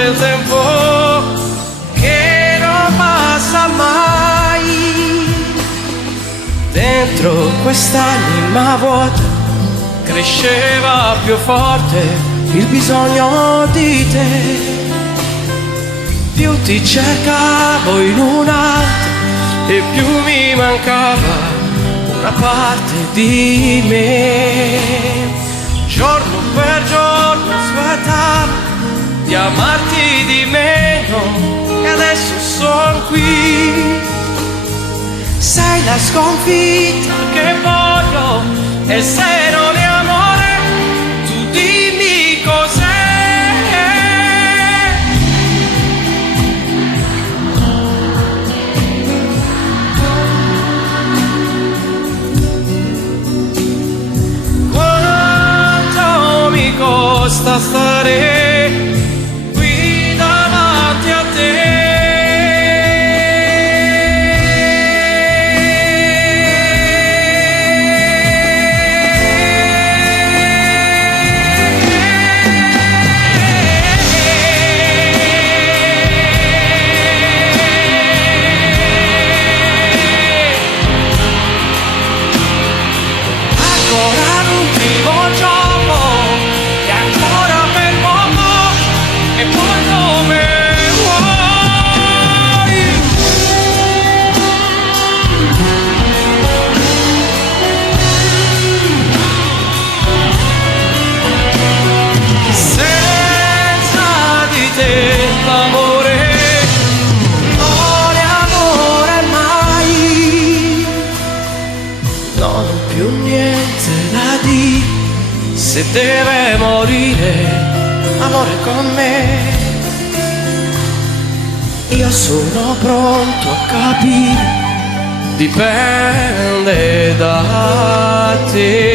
Il tempo che non passa mai. Dentro quest'anima vuota cresceva più forte il bisogno di te. Più ti cercavo in un altro e più mi mancava una parte di me. Giorno per giorno aspettavo di amarti di meno e adesso sono qui. Sei la sconfitta che voglio e se non è amore tu dimmi cos'è. Quanto mi costa stare se deve morire amore con me. Io sono pronto a capire, dipende da te.